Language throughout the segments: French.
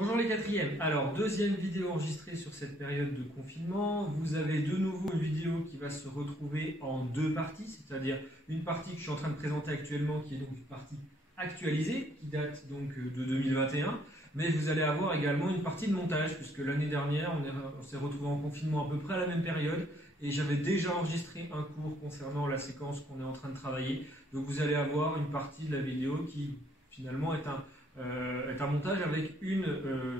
Bonjour les quatrièmes, alors deuxième vidéo enregistrée sur cette période de confinement. Vous avez de nouveau une vidéo qui va se retrouver en deux parties, c'est-à-dire une partie que je suis en train de présenter actuellement qui est donc une partie actualisée, qui date donc de 2021, mais vous allez avoir également une partie de montage, puisque l'année dernière on s'est retrouvé en confinement à peu près à la même période, et j'avais déjà enregistré un cours concernant la séquence qu'on est en train de travailler. Donc vous allez avoir une partie de la vidéo qui finalement est un montage avec une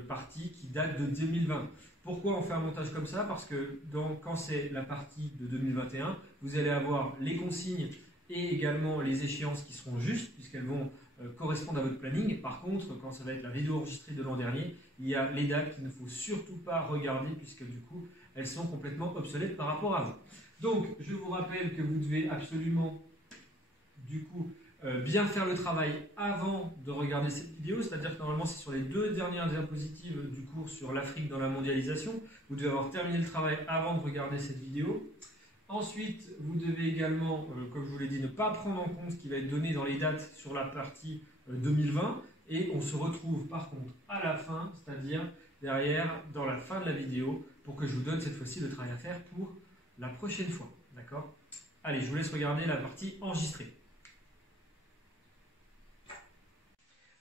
partie qui date de 2020. Pourquoi on fait un montage comme ça? Parce que quand c'est la partie de 2021, vous allez avoir les consignes et également les échéances qui seront justes, puisqu'elles vont correspondre à votre planning. Par contre, quand ça va être la vidéo enregistrée de l'an dernier, il y a les dates qu'il ne faut surtout pas regarder, puisque du coup, elles sont complètement obsolètes par rapport à vous. Donc, je vous rappelle que vous devez absolument, du coup, bien faire le travail avant de regarder cette vidéo, c'est-à-dire que normalement c'est sur les deux dernières diapositives du cours sur l'Afrique dans la mondialisation. Vous devez avoir terminé le travail avant de regarder cette vidéo. Ensuite, vous devez également, comme je vous l'ai dit, ne pas prendre en compte ce qui va être donné dans les dates sur la partie 2020. Et on se retrouve par contre à la fin, c'est-à-dire derrière, dans la fin de la vidéo, pour que je vous donne cette fois-ci le travail à faire pour la prochaine fois. D'accord? Allez, je vous laisse regarder la partie enregistrée.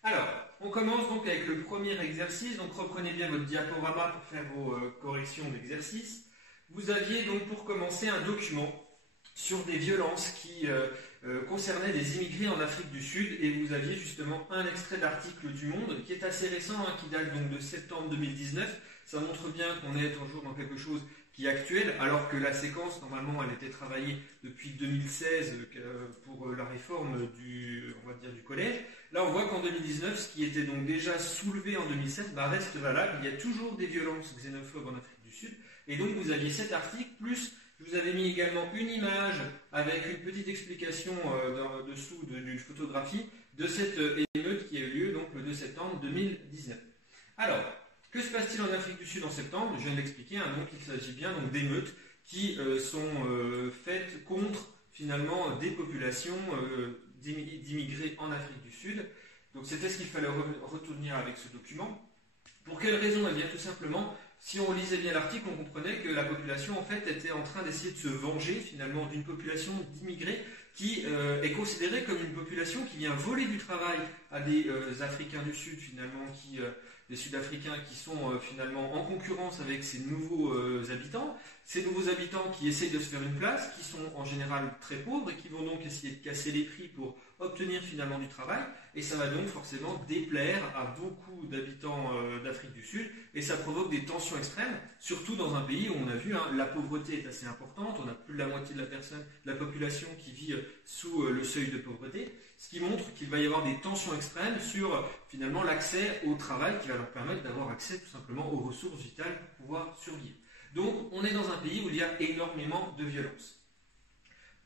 Alors, on commence donc avec le premier exercice. Donc reprenez bien votre diaporama pour faire vos corrections d'exercice. Vous aviez donc pour commencer un document sur des violences qui concernaient des immigrés en Afrique du Sud, et vous aviez justement un extrait d'article du Monde qui est assez récent, hein, qui date donc de septembre 2019. Ça montre bien qu'on est toujours dans quelque chose qui est actuel, alors que la séquence, normalement, elle était travaillée depuis 2016 pour la réforme on va dire, du collège. Là, on voit qu'en 2019, ce qui était donc déjà soulevé en 2007 reste valable. Il y a toujours des violences xénophobes en Afrique du Sud. Et donc, vous aviez cet article, plus je vous avais mis également une image avec une petite explication dessous d'une photographie de cette émeute qui a eu lieu donc, le 2 septembre 2019. Alors, que se passe-t-il en Afrique du Sud en septembre? Je viens de l'expliquer, hein, donc il s'agit bien d'émeutes qui sont faites contre finalement des populations d'immigrés en Afrique du Sud. Donc c'était ce qu'il fallait retenir avec ce document. Pour quelle raison? Eh bien tout simplement, si on lisait bien l'article, on comprenait que la population en fait était en train d'essayer de se venger finalement d'une population d'immigrés qui est considérée comme une population qui vient voler du travail à des Africains du Sud finalement, des Sud-Africains qui sont finalement en concurrence avec ces nouveaux habitants. Ces nouveaux habitants qui essayent de se faire une place, qui sont en général très pauvres et qui vont donc essayer de casser les prix pour obtenir finalement du travail. Et ça va donc forcément déplaire à beaucoup d'habitants d'Afrique du Sud et ça provoque des tensions extrêmes, surtout dans un pays où on a vu la pauvreté est assez importante, on a plus de la moitié de la population qui vit sous le seuil de pauvreté, ce qui montre qu'il va y avoir des tensions extrêmes sur finalement l'accès au travail qui va leur permettre d'avoir accès tout simplement aux ressources vitales pour pouvoir survivre. Donc on est dans un pays où il y a énormément de violence.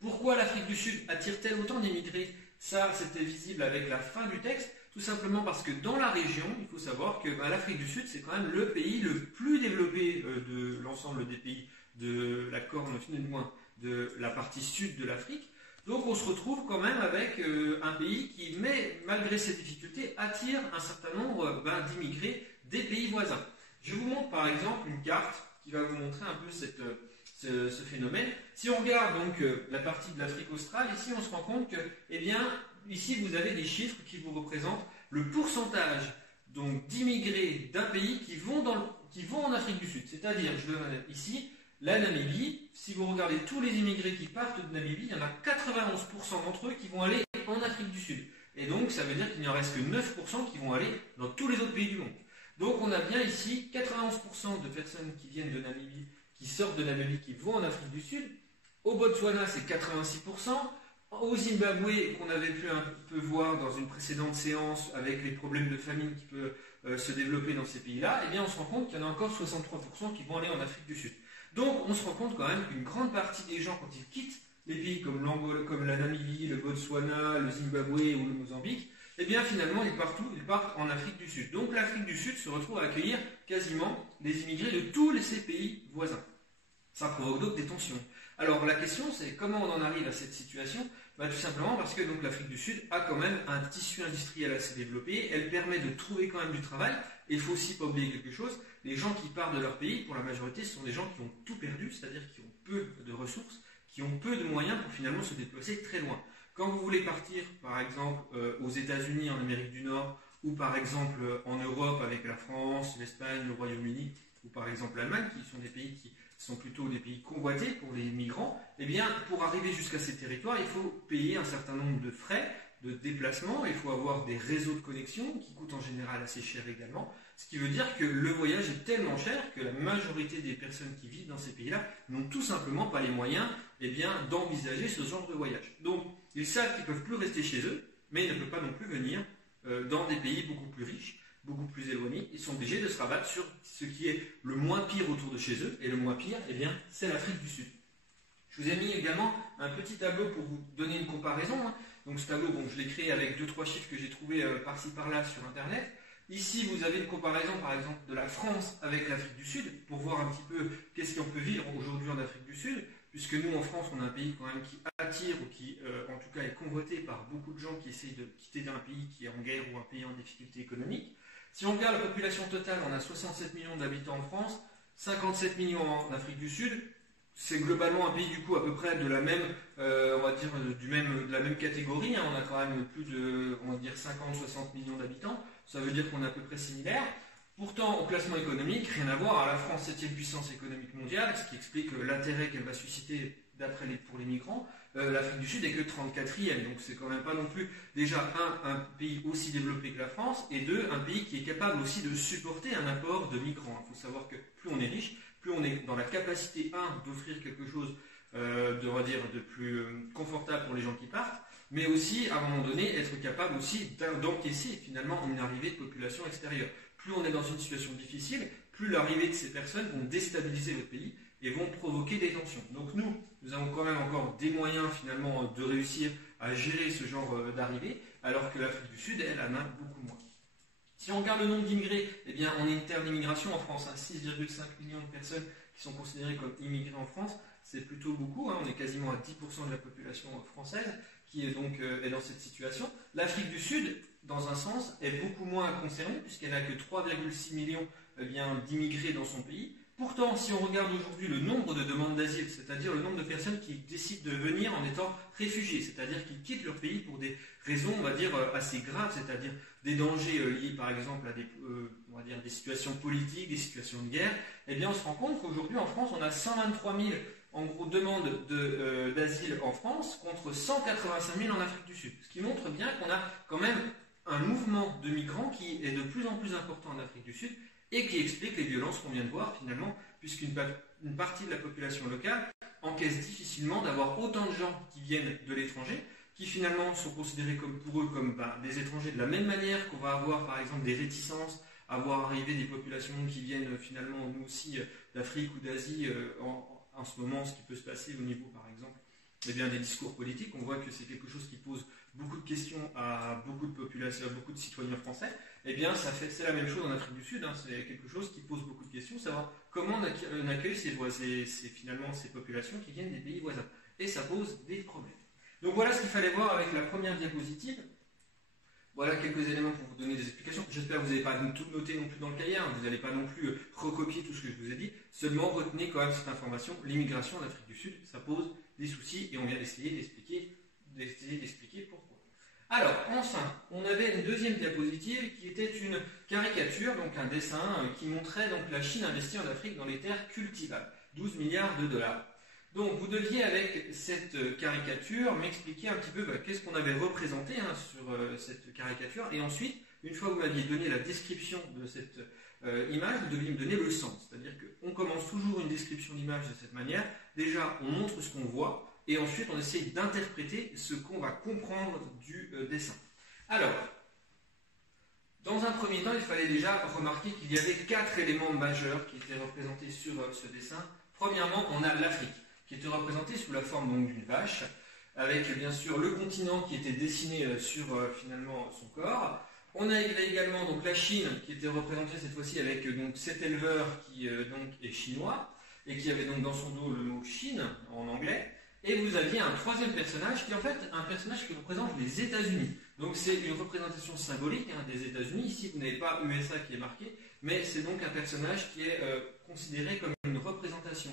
Pourquoi l'Afrique du Sud attire-t-elle autant d'immigrés? Ça, c'était visible avec la fin du texte, tout simplement parce que dans la région, il faut savoir que l'Afrique du Sud, c'est quand même le pays le plus développé de l'ensemble des pays de la corne de la partie sud de l'Afrique. Donc on se retrouve quand même avec un pays qui, malgré ses difficultés, attire un certain nombre d'immigrés des pays voisins. Je vous montre par exemple une carte qui va vous montrer un peu ce phénomène. Si on regarde donc la partie de l'Afrique australe, ici on se rend compte que, eh bien, ici vous avez des chiffres qui vous représentent le pourcentage donc d'immigrés d'un pays qui vont en Afrique du Sud. C'est-à-dire, je donne ici la Namibie. Si vous regardez tous les immigrés qui partent de Namibie, il y en a 91% d'entre eux qui vont aller en Afrique du Sud. Et donc ça veut dire qu'il n'y en reste que 9% qui vont aller dans tous les autres pays du monde. Donc on a bien ici 91% de personnes qui viennent de Namibie, qui sortent de Namibie, qui vont en Afrique du Sud. Au Botswana, c'est 86%. Au Zimbabwe, qu'on avait pu un peu voir dans une précédente séance avec les problèmes de famine qui peuvent se développer dans ces pays-là, eh bien on se rend compte qu'il y en a encore 63% qui vont aller en Afrique du Sud. Donc on se rend compte quand même qu'une grande partie des gens, quand ils quittent les pays comme l'Angola, comme la Namibie, le Botswana, le Zimbabwe ou le Mozambique, eh bien finalement ils partent où? Ils partent en Afrique du Sud. Donc l'Afrique du Sud se retrouve à accueillir quasiment les immigrés de tous ces pays voisins. Ça provoque donc des tensions. Alors la question c'est comment on en arrive à cette situation? Tout simplement parce que l'Afrique du Sud a quand même un tissu industriel assez développé, elle permet de trouver quand même du travail, et il faut aussi pas oublier quelque chose, les gens qui partent de leur pays, pour la majorité, ce sont des gens qui ont tout perdu, c'est-à-dire qui ont peu de ressources, qui ont peu de moyens pour finalement se déplacer très loin. Quand vous voulez partir, par exemple, aux États-Unis, en Amérique du Nord, ou par exemple en Europe avec la France, l'Espagne, le Royaume-Uni, ou par exemple l'Allemagne, qui sont des pays qui sont plutôt des pays convoités pour les migrants, eh bien, pour arriver jusqu'à ces territoires, il faut payer un certain nombre de frais de déplacement, il faut avoir des réseaux de connexion qui coûtent en général assez cher également, ce qui veut dire que le voyage est tellement cher que la majorité des personnes qui vivent dans ces pays-là n'ont tout simplement pas les moyens d'envisager ce genre de voyage. Donc, ils savent qu'ils ne peuvent plus rester chez eux, mais ils ne peuvent pas non plus venir dans des pays beaucoup plus riches, beaucoup plus éloignés. Ils sont obligés de se rabattre sur ce qui est le moins pire autour de chez eux, et le moins pire, c'est l'Afrique du Sud. Je vous ai mis également un petit tableau pour vous donner une comparaison. Donc ce tableau, je l'ai créé avec 2-3 chiffres que j'ai trouvés par-ci par-là sur Internet. Ici, vous avez une comparaison, par exemple, de la France avec l'Afrique du Sud, pour voir un petit peu qu'est-ce qu'on peut vivre aujourd'hui en Afrique du Sud, puisque nous, en France, on a un pays quand même qui attire, ou qui, en tout cas, est convoité par beaucoup de gens qui essayent de quitter un pays qui est en guerre ou un pays en difficulté économique. Si on regarde la population totale, on a 67 millions d'habitants en France, 57 millions en Afrique du Sud. C'est globalement un pays du coup à peu près de la même, on va dire, de la même catégorie. On a quand même plus de, on va dire, 50-60 millions d'habitants. Ça veut dire qu'on est à peu près similaire. Pourtant, au classement économique, rien à voir. La France, 7e puissance économique mondiale, ce qui explique l'intérêt qu'elle va susciter pour les migrants. L'Afrique du Sud est que 34e, donc c'est quand même pas non plus déjà un pays aussi développé que la France, et deux, un pays qui est capable aussi de supporter un apport de migrants. Il faut savoir que plus on est riche, plus on est dans la capacité, d'offrir quelque chose de plus confortable pour les gens qui partent, mais aussi, à un moment donné, être capable aussi d'encaisser finalement une arrivée de population extérieure. Plus on est dans une situation difficile, plus l'arrivée de ces personnes vont déstabiliser votre pays et vont provoquer des tensions. Donc nous avons quand même encore des moyens finalement de réussir à gérer ce genre d'arrivée, alors que l'Afrique du Sud, elle en a beaucoup moins. Si on regarde le nombre d'immigrés, on est une terre d'immigration en France, 6,5 millions de personnes qui sont considérées comme immigrés en France, c'est plutôt beaucoup, on est quasiment à 10% de la population française qui est donc est dans cette situation. L'Afrique du Sud, dans un sens, est beaucoup moins concernée puisqu'elle n'a que 3,6 millions d'immigrés dans son pays. Pourtant, si on regarde aujourd'hui le nombre de demandes d'asile, c'est-à-dire le nombre de personnes qui décident de venir en étant réfugiés, c'est-à-dire qui quittent leur pays pour des raisons, on va dire, assez graves, c'est-à-dire des dangers liés par exemple à des situations politiques, des situations de guerre, on se rend compte qu'aujourd'hui en France, on a 123 000 en gros demandes d'asile en France contre 185 000 en Afrique du Sud. Ce qui montre bien qu'on a quand même un mouvement de migrants qui est de plus en plus important en Afrique du Sud, et qui explique les violences qu'on vient de voir finalement, puisqu'une partie de la population locale encaisse difficilement d'avoir autant de gens qui viennent de l'étranger, qui finalement sont considérés comme des étrangers de la même manière qu'on va avoir par exemple des réticences à voir arriver des populations qui viennent finalement nous aussi d'Afrique ou d'Asie en ce moment, ce qui peut se passer au niveau par exemple des discours politiques. On voit que c'est quelque chose qui pose beaucoup de questions à beaucoup de populations, à beaucoup de citoyens français. C'est la même chose en Afrique du Sud, c'est quelque chose qui pose beaucoup de questions, savoir comment on accueille ces populations qui viennent des pays voisins. Et ça pose des problèmes. Donc voilà ce qu'il fallait voir avec la première diapositive. Voilà quelques éléments pour vous donner des explications. J'espère que vous n'avez pas tout noté non plus dans le cahier, vous n'allez pas non plus recopier tout ce que je vous ai dit, seulement retenez quand même cette information. L'immigration en Afrique du Sud, ça pose des soucis et on vient d'essayer d'expliquer pourquoi. Alors, enfin, on avait une deuxième diapositive qui était une caricature, donc un dessin qui montrait donc la Chine investir en Afrique dans les terres cultivables, 12 milliards de dollars. Donc vous deviez avec cette caricature m'expliquer un petit peu qu'est-ce qu'on avait représenté sur cette caricature, et ensuite, une fois que vous m'aviez donné la description de cette image, vous deviez me donner le sens. C'est-à-dire qu'on commence toujours une description d'image de cette manière. Déjà, on montre ce qu'on voit, et ensuite on essaye d'interpréter ce qu'on va comprendre du dessin. Alors, dans un premier temps, il fallait déjà remarquer qu'il y avait 4 éléments majeurs qui étaient représentés sur ce dessin. Premièrement, on a l'Afrique, qui était représentée sous la forme d'une vache, avec bien sûr le continent qui était dessiné sur finalement son corps. On a également donc la Chine qui était représentée cette fois-ci avec cet éleveur qui est chinois et qui avait donc dans son dos le mot Chine en anglais. Et vous aviez un troisième personnage qui est en fait un personnage qui représente les États-Unis. Donc c'est une représentation symbolique des États-Unis. Ici, vous n'avez pas USA qui est marqué, mais c'est donc un personnage qui est considéré comme une représentation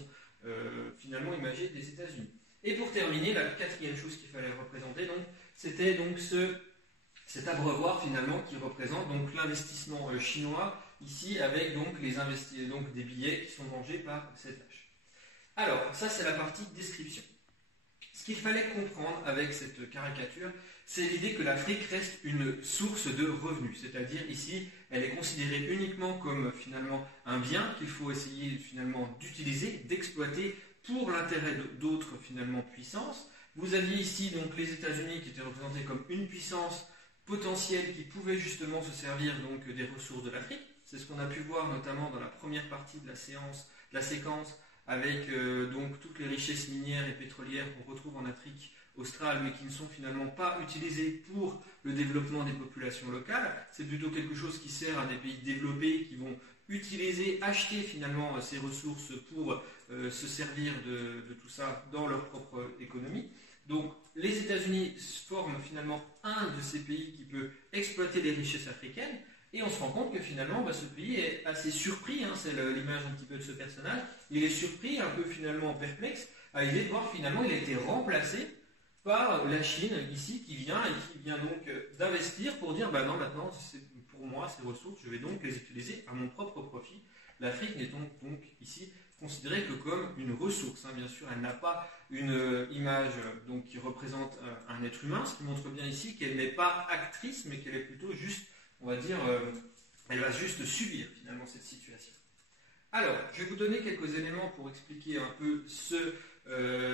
finalement imagée des États-Unis. Et pour terminer, la quatrième chose qu'il fallait représenter, c'était donc cet abreuvoir finalement qui représente donc l'investissement chinois ici avec donc des billets qui sont mangés par cette vache. Alors ça c'est la partie description. Ce qu'il fallait comprendre avec cette caricature, c'est l'idée que l'Afrique reste une source de revenus, c'est-à-dire ici elle est considérée uniquement comme finalement un bien qu'il faut essayer finalement d'utiliser, d'exploiter pour l'intérêt d'autres finalement puissances. Vous aviez ici donc les États-Unis qui étaient représentés comme une puissance potentielle qui pouvait justement se servir donc des ressources de l'Afrique. C'est ce qu'on a pu voir notamment dans la première partie de la séquence avec donc toutes les richesses minières et pétrolières qu'on retrouve en Afrique australe mais qui ne sont finalement pas utilisées pour le développement des populations locales. C'est plutôt quelque chose qui sert à des pays développés qui vont acheter finalement ces ressources pour se servir de tout ça dans leur propre économie. Donc les États-Unis forment finalement un de ces pays qui peut exploiter les richesses africaines et on se rend compte que finalement ce pays est assez surpris, c'est l'image un petit peu de ce personnage, il est surpris, un peu finalement perplexe à l'idée de voir finalement il a été remplacé par la Chine ici qui vient donc d'investir pour dire non maintenant c'est pour moi ces ressources je vais donc les utiliser à mon propre profit. L'Afrique n'est donc ici considérée que comme une ressource. Bien sûr, elle n'a pas une image donc, qui représente un être humain, ce qui montre bien ici qu'elle n'est pas actrice, mais qu'elle est plutôt juste, on va dire, elle va juste subir finalement cette situation. Alors, je vais vous donner quelques éléments pour expliquer un peu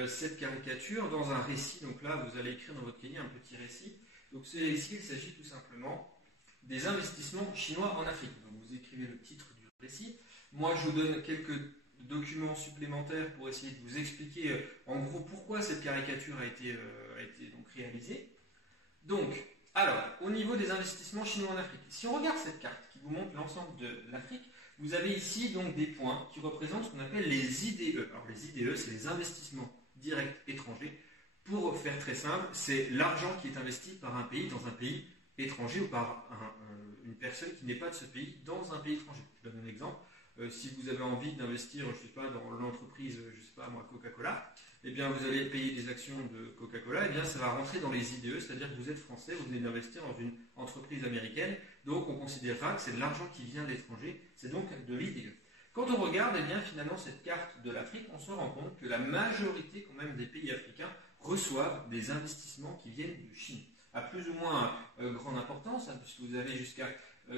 cette caricature dans un récit. Donc là, vous allez écrire dans votre cahier un petit récit. Donc ici, il s'agit tout simplement des investissements chinois en Afrique. Donc, vous écrivez le titre du récit. Moi, je vous donne quelques documents supplémentaires pour essayer de vous expliquer en gros pourquoi cette caricature a été donc réalisée. Donc, alors, au niveau des investissements chinois en Afrique, si on regarde cette carte qui vous montre l'ensemble de l'Afrique, vous avez ici donc des points qui représentent ce qu'on appelle les IDE. Alors les IDE, c'est les investissements directs étrangers. Pour faire très simple, c'est l'argent qui est investi par un pays dans un pays étranger ou par une personne qui n'est pas de ce pays dans un pays étranger. Je donne un exemple. Si vous avez envie d'investir, je ne sais pas, dans l'entreprise, je ne sais pas moi, Coca-Cola, eh bien vous allez payer des actions de Coca-Cola, eh bien ça va rentrer dans les IDE, c'est-à-dire que vous êtes français, vous venez d'investir dans une entreprise américaine, donc on considérera que c'est de l'argent qui vient de l'étranger, c'est donc de l'IDE. Quand on regarde, eh bien finalement cette carte de l'Afrique, on se rend compte que la majorité quand même des pays africains reçoivent des investissements qui viennent de Chine, à plus ou moins grande importance, puisque vous avez jusqu'à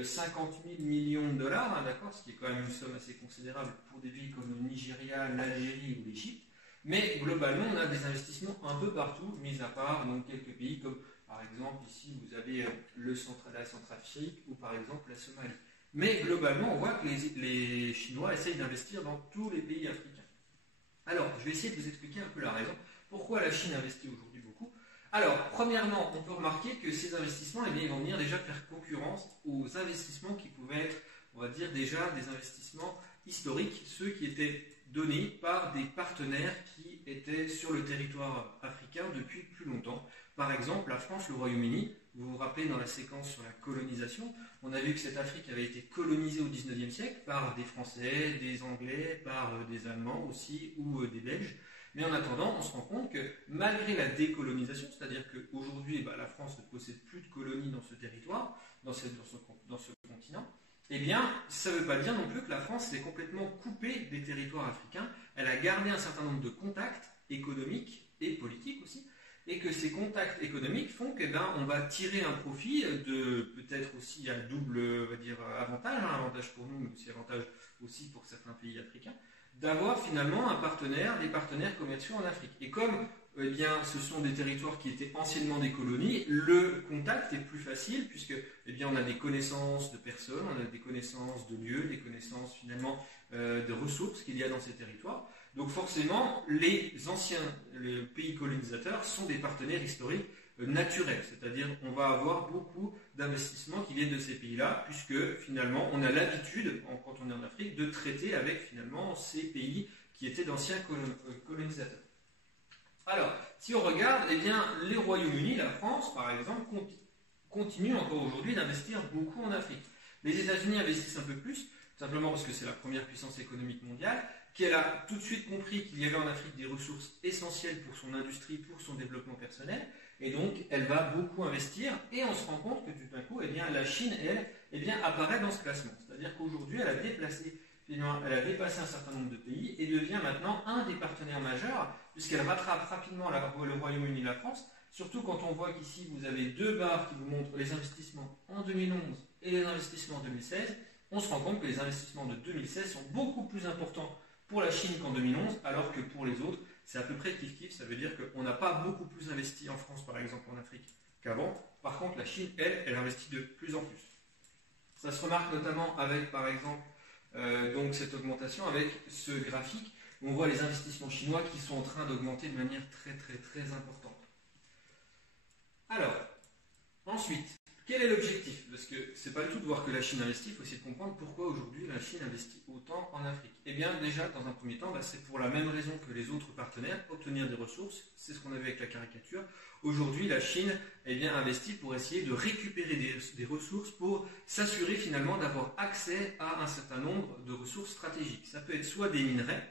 50 000 millions de dollars, d'accord, ce qui est quand même une somme assez considérable pour des pays comme le Nigeria, l'Algérie ou l'Égypte. Mais globalement, on a des investissements un peu partout, mis à part donc, quelques pays comme par exemple ici vous avez la Centrafrique ou par exemple la Somalie. Mais globalement, on voit que les Chinois essayent d'investir dans tous les pays africains. Alors, je vais essayer de vous expliquer un peu la raison. Pourquoi la Chine investit aujourd'hui beaucoup ? Alors, premièrement, on peut remarquer que ces investissements, eh bien, ils vont venir déjà faire concurrence aux investissements qui pouvaient être, on va dire, déjà des investissements historiques, ceux qui étaient donnés par des partenaires qui étaient sur le territoire africain depuis plus longtemps. Par exemple, la France, le Royaume-Uni, vous vous rappelez dans la séquence sur la colonisation, on a vu que cette Afrique avait été colonisée au XIXe siècle par des Français, des Anglais, par des Allemands aussi, ou des Belges. Mais en attendant, on se rend compte que malgré la décolonisation, c'est-à-dire qu'aujourd'hui, la France ne possède plus de colonies dans ce territoire, dans ce continent, eh bien, ça ne veut pas dire non plus que la France s'est complètement coupée des territoires africains. Elle a gardé un certain nombre de contacts économiques et politiques aussi, et que ces contacts économiques font qu'on va tirer un profit de peut-être aussi à double avantage, avantage pour nous, mais aussi avantage aussi pour certains pays africains, d'avoir finalement des partenaires commerciaux en Afrique. Et comme ce sont des territoires qui étaient anciennement des colonies, le contact est plus facile puisque on a des connaissances de personnes, on a des connaissances de lieux, des connaissances finalement de ressources qu'il y a dans ces territoires. Donc forcément, les pays colonisateurs sont des partenaires historiques naturels, c'est-à-dire on va avoir beaucoup d'investissements qui viennent de ces pays-là, puisque finalement on a l'habitude, quand on est en Afrique, de traiter avec finalement ces pays qui étaient d'anciens colonisateurs. Alors, si on regarde, eh bien, les Royaumes-Unis, la France par exemple, continuent encore aujourd'hui d'investir beaucoup en Afrique. Les États-Unis investissent un peu plus, simplement parce que c'est la première puissance économique mondiale, qu'elle a tout de suite compris qu'il y avait en Afrique des ressources essentielles pour son industrie, pour son développement personnel, et donc elle va beaucoup investir, et on se rend compte que tout d'un coup, eh bien, la Chine, elle, eh bien, apparaît dans ce classement. C'est-à-dire qu'aujourd'hui, elle a dépassé un certain nombre de pays et devient maintenant un des partenaires majeurs, puisqu'elle rattrape rapidement le Royaume-Uni et la France, surtout quand on voit qu'ici, vous avez deux barres qui vous montrent les investissements en 2011 et les investissements en 2016. On se rend compte que les investissements de 2016 sont beaucoup plus importants pour la Chine qu'en 2011, alors que pour les autres, c'est à peu près kiff-kiff. Ça veut dire qu'on n'a pas beaucoup plus investi en France, par exemple, en Afrique qu'avant. Par contre, la Chine, elle investit de plus en plus. Ça se remarque notamment avec, par exemple, donc cette augmentation avec ce graphique où on voit les investissements chinois qui sont en train d'augmenter de manière très très très importante. Alors, ensuite, quel est l'objectif? Parce que c'est pas du tout de voir que la Chine investit, il faut essayer de comprendre pourquoi aujourd'hui la Chine investit autant en Afrique. Eh bien déjà, dans un premier temps, c'est pour la même raison que les autres partenaires, obtenir des ressources, c'est ce qu'on a vu avec la caricature. Aujourd'hui, la Chine investit pour essayer de récupérer des ressources pour s'assurer finalement d'avoir accès à un certain nombre de ressources stratégiques. Ça peut être soit des minerais,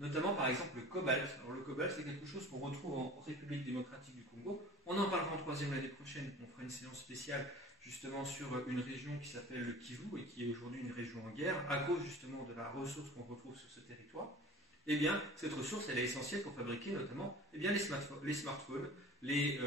notamment par exemple le cobalt. Alors le cobalt, c'est quelque chose qu'on retrouve en République démocratique du Congo. On en parlera en troisième l'année prochaine, on fera une séance spéciale justement sur une région qui s'appelle le Kivu et qui est aujourd'hui une région en guerre à cause justement de la ressource qu'on retrouve sur ce territoire. Eh bien, cette ressource, elle est essentielle pour fabriquer notamment les smartphones, les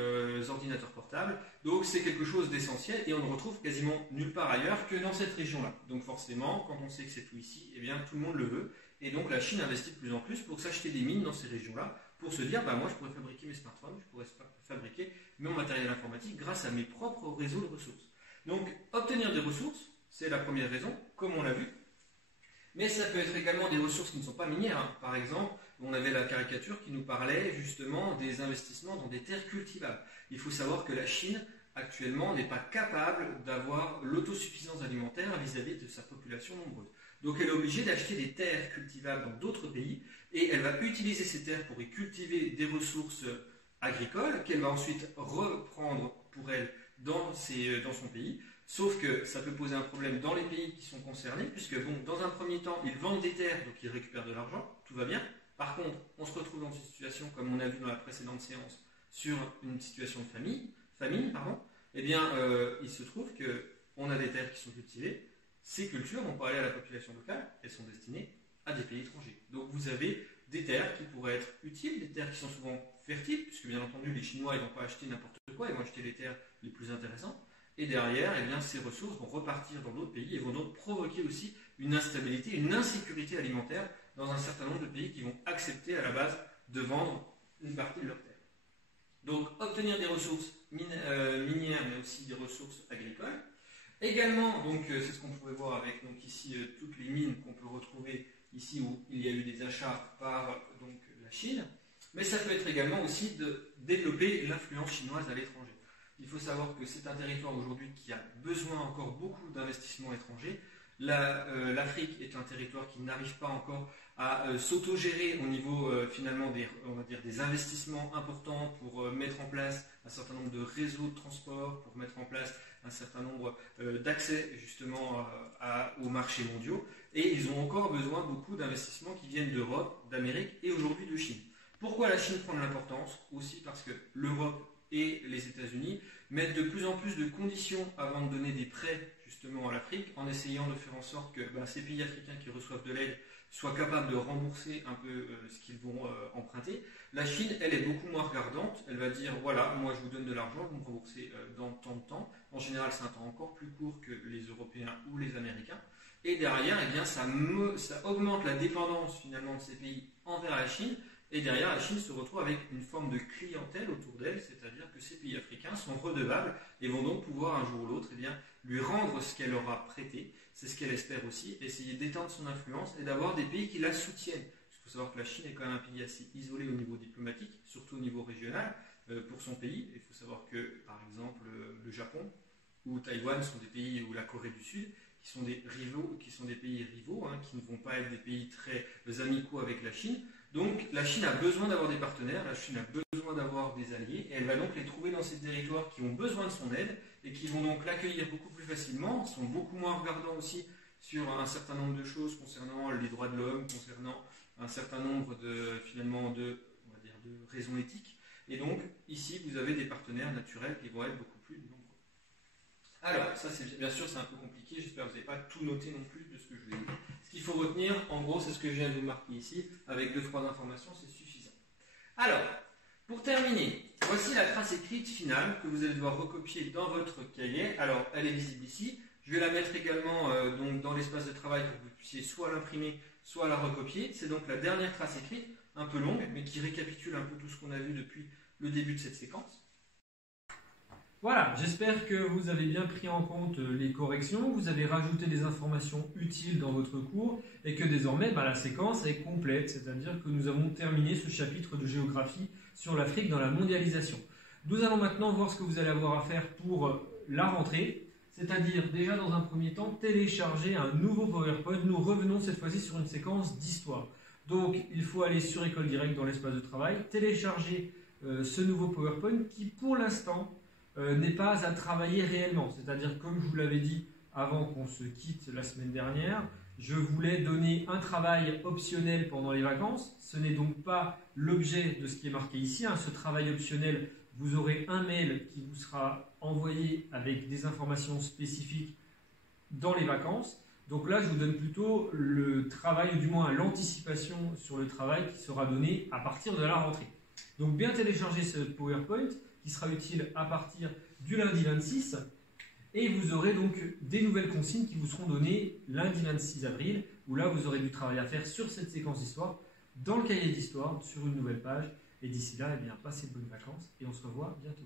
ordinateurs portables. Donc c'est quelque chose d'essentiel et on ne retrouve quasiment nulle part ailleurs que dans cette région-là. Donc forcément, quand on sait que c'est tout ici, eh bien tout le monde le veut. Et donc la Chine investit de plus en plus pour s'acheter des mines dans ces régions-là, pour se dire, moi je pourrais fabriquer mes smartphones, je pourrais fabriquer mon matériel informatique grâce à mes propres réseaux de ressources. Donc obtenir des ressources, c'est la première raison, comme on l'a vu. Mais ça peut être également des ressources qui ne sont pas minières. Par exemple, on avait la caricature qui nous parlait justement des investissements dans des terres cultivables. Il faut savoir que la Chine, actuellement, n'est pas capable d'avoir l'autosuffisance alimentaire vis-à-vis de sa population nombreuse. Donc elle est obligée d'acheter des terres cultivables dans d'autres pays et elle va utiliser ces terres pour y cultiver des ressources agricoles qu'elle va ensuite reprendre pour elle dans son pays. Sauf que ça peut poser un problème dans les pays qui sont concernés, puisque dans un premier temps, ils vendent des terres, donc ils récupèrent de l'argent, tout va bien. Par contre, on se retrouve dans une situation, comme on a vu dans la précédente séance, sur une situation de famine, eh bien, il se trouve qu'on a des terres qui sont cultivées. Ces cultures vont pas aller à la population locale, elles sont destinées à des pays étrangers. Donc vous avez des terres qui pourraient être utiles, des terres qui sont souvent fertiles, puisque bien entendu, les Chinois, ils ne vont pas acheter n'importe quoi, ils vont acheter les terres les plus intéressantes. Et derrière, ces ressources vont repartir dans d'autres pays et vont donc provoquer aussi une instabilité, une insécurité alimentaire dans un certain nombre de pays qui vont accepter à la base de vendre une partie de leurs terres. Donc obtenir des ressources minières, mais aussi des ressources agricoles. Également, c'est ce qu'on pouvait voir avec ici toutes les mines qu'on peut retrouver ici où il y a eu des achats par la Chine. Mais ça peut être également aussi de développer l'influence chinoise à l'étranger. Il faut savoir que c'est un territoire aujourd'hui qui a besoin encore beaucoup d'investissements étrangers. L'Afrique est un territoire qui n'arrive pas encore à s'autogérer au niveau finalement des investissements importants pour mettre en place un certain nombre de réseaux de transport, pour mettre en place un certain nombre d'accès justement aux marchés mondiaux. Et ils ont encore besoin beaucoup d'investissements qui viennent d'Europe, d'Amérique et aujourd'hui de Chine. Pourquoi la Chine prend de l'importance? Aussi parce que l'Europe et les États-Unis mettent de plus en plus de conditions avant de donner des prêts justement à l'Afrique, en essayant de faire en sorte que ces pays africains qui reçoivent de l'aide soient capables de rembourser un peu ce qu'ils vont emprunter. La Chine, elle, est beaucoup moins regardante. Elle va dire, voilà, moi je vous donne de l'argent, vous me remboursez dans tant de temps. En général, c'est un temps encore plus court que les Européens ou les Américains. Et derrière, ça augmente la dépendance finalement de ces pays envers la Chine. Et derrière, la Chine se retrouve avec une forme de clientèle autour d'elle, c'est-à-dire que ces pays africains sont redevables et vont donc pouvoir un jour ou l'autre lui rendre ce qu'elle leur a prêté. C'est ce qu'elle espère aussi, essayer d'étendre son influence et d'avoir des pays qui la soutiennent. Il faut savoir que la Chine est quand même un pays assez isolé au niveau diplomatique, surtout au niveau régional, pour son pays. Il faut savoir que, par exemple, le Japon ou Taïwan sont des pays, ou la Corée du Sud, qui sont des pays rivaux, qui ne vont pas être des pays très amicaux avec la Chine. Donc la Chine a besoin d'avoir des partenaires, la Chine a besoin besoin d'avoir des alliés, et elle va donc les trouver dans ces territoires qui ont besoin de son aide, et qui vont donc l'accueillir beaucoup plus facilement, sont beaucoup moins regardants aussi sur un certain nombre de choses concernant les droits de l'homme, concernant un certain nombre de, finalement, de raisons éthiques. Et donc, ici, vous avez des partenaires naturels qui vont être beaucoup plus nombreux. Alors, ça, bien sûr, c'est un peu compliqué. J'espère que vous n'avez pas tout noté non plus de ce que je vous ai dit. Ce qu'il faut retenir, en gros, c'est ce que je viens de vous marquer ici. Avec 2-3 informations, c'est suffisant. Alors, pour terminer, voici la trace écrite finale que vous allez devoir recopier dans votre cahier. Alors, elle est visible ici. Je vais la mettre également donc, dans l'espace de travail pour que vous puissiez soit l'imprimer, soit la recopier. C'est donc la dernière trace écrite, un peu longue, mais qui récapitule un peu tout ce qu'on a vu depuis le début de cette séquence. Voilà, j'espère que vous avez bien pris en compte les corrections, vous avez rajouté des informations utiles dans votre cours et que désormais la séquence est complète, c'est-à-dire que nous avons terminé ce chapitre de géographie sur l'Afrique dans la mondialisation. Nous allons maintenant voir ce que vous allez avoir à faire pour la rentrée, c'est-à-dire déjà dans un premier temps télécharger un nouveau PowerPoint. Nous revenons cette fois-ci sur une séquence d'histoire. Donc il faut aller sur École Directe dans l'espace de travail, télécharger ce nouveau PowerPoint qui pour l'instant n'est pas à travailler réellement. C'est-à-dire, comme je vous l'avais dit avant qu'on se quitte la semaine dernière, je voulais donner un travail optionnel pendant les vacances. Ce n'est donc pas l'objet de ce qui est marqué ici. Ce travail optionnel, vous aurez un mail qui vous sera envoyé avec des informations spécifiques dans les vacances. Donc là, je vous donne plutôt le travail, ou du moins l'anticipation sur le travail qui sera donné à partir de la rentrée. Donc bien télécharger ce PowerPoint qui sera utile à partir du lundi 26 et vous aurez donc des nouvelles consignes qui vous seront données lundi 26 avril où là vous aurez du travail à faire sur cette séquence d'histoire dans le cahier d'histoire sur une nouvelle page et d'ici là, passez de bonnes vacances et on se revoit bientôt.